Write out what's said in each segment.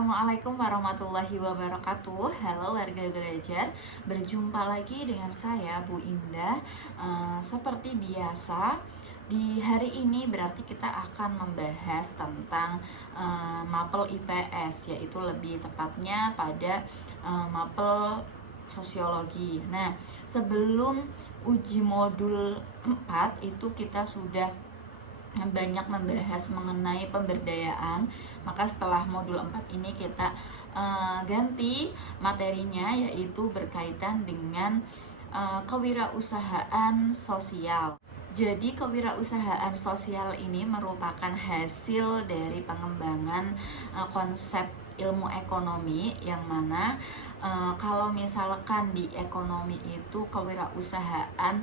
Assalamualaikum warahmatullahi wabarakatuh. Halo warga belajar, berjumpa lagi dengan saya Bu Indah. Seperti biasa, di hari ini berarti kita akan membahas tentang mapel IPS, yaitu lebih tepatnya pada mapel sosiologi. Nah, sebelum uji modul 4 itu kita sudah banyak membahas mengenai pemberdayaan. Maka setelah modul 4 ini kita ganti materinya, yaitu berkaitan dengan kewirausahaan sosial. Jadi kewirausahaan sosial ini merupakan hasil dari pengembangan konsep ilmu ekonomi, yang mana kalau misalkan di ekonomi itu kewirausahaan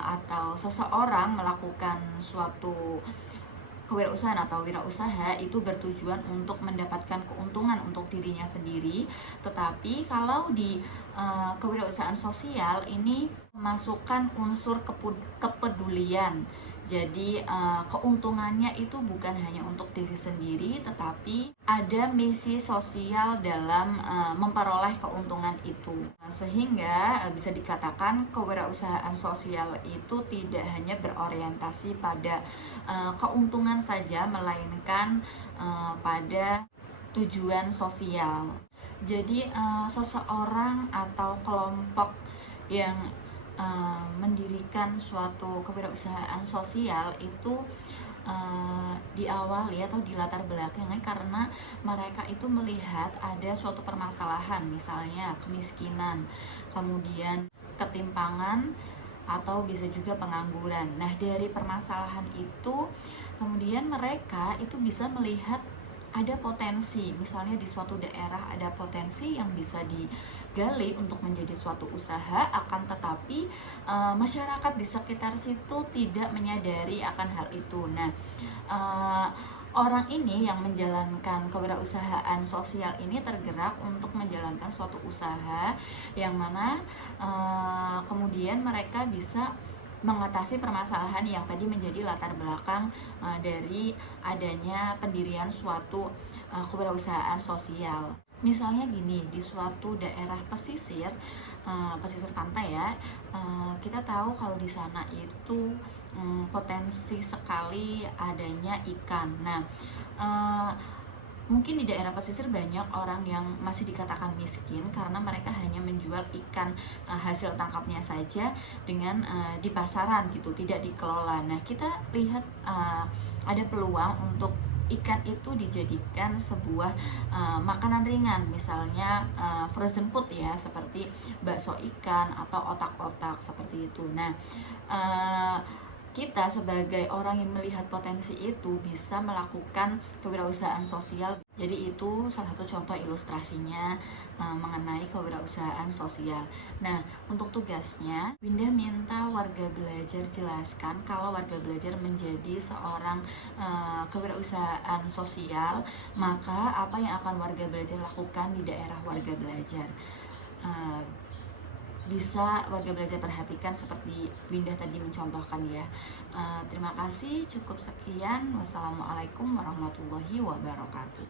atau seseorang melakukan suatu kewirausahaan atau wirausaha itu bertujuan untuk mendapatkan keuntungan untuk dirinya sendiri. Tetapi kalau di kewirausahaan sosial ini masukkan unsur kepedulian. Jadi keuntungannya itu bukan hanya untuk diri sendiri, tetapi ada misi sosial dalam memperoleh keuntungan itu. Sehingga bisa dikatakan kewirausahaan sosial itu tidak hanya berorientasi pada keuntungan saja, melainkan pada tujuan sosial. Jadi seseorang atau kelompok yang mendirikan suatu kewirausahaan sosial itu diawali atau dilatar belakangnya karena mereka itu melihat ada suatu permasalahan, misalnya kemiskinan, kemudian ketimpangan, atau bisa juga pengangguran. Nah, dari permasalahan itu kemudian mereka itu bisa melihat ada potensi, misalnya di suatu daerah ada potensi yang bisa digali untuk menjadi suatu usaha, akan tetapi masyarakat di sekitar situ tidak menyadari akan hal itu. Nah, orang ini yang menjalankan kewirausahaan sosial ini tergerak untuk menjalankan suatu usaha yang mana kemudian mereka bisa mengatasi permasalahan yang tadi menjadi latar belakang dari adanya pendirian suatu kewirausahaan sosial. Misalnya gini, di suatu daerah pesisir pantai ya, kita tahu kalau di sana itu potensi sekali adanya ikan. Nah, mungkin di daerah pesisir banyak orang yang masih dikatakan miskin karena mereka hanya menjual ikan hasil tangkapnya saja dengan di pasaran gitu, tidak dikelola. Nah, kita lihat ada peluang untuk ikan itu dijadikan sebuah makanan ringan, misalnya frozen food ya, seperti bakso ikan atau otak-otak seperti itu. Nah, kita sebagai orang yang melihat potensi itu bisa melakukan kewirausahaan sosial. Jadi itu salah satu contoh ilustrasinya mengenai kewirausahaan sosial. Nah, untuk tugasnya, Winda minta warga belajar jelaskan kalau warga belajar menjadi seorang kewirausahaan sosial, maka apa yang akan warga belajar lakukan di daerah warga belajar. Bisa warga belajar perhatikan seperti Winda tadi mencontohkan ya. Terima kasih, cukup sekian. Wassalamualaikum warahmatullahi wabarakatuh.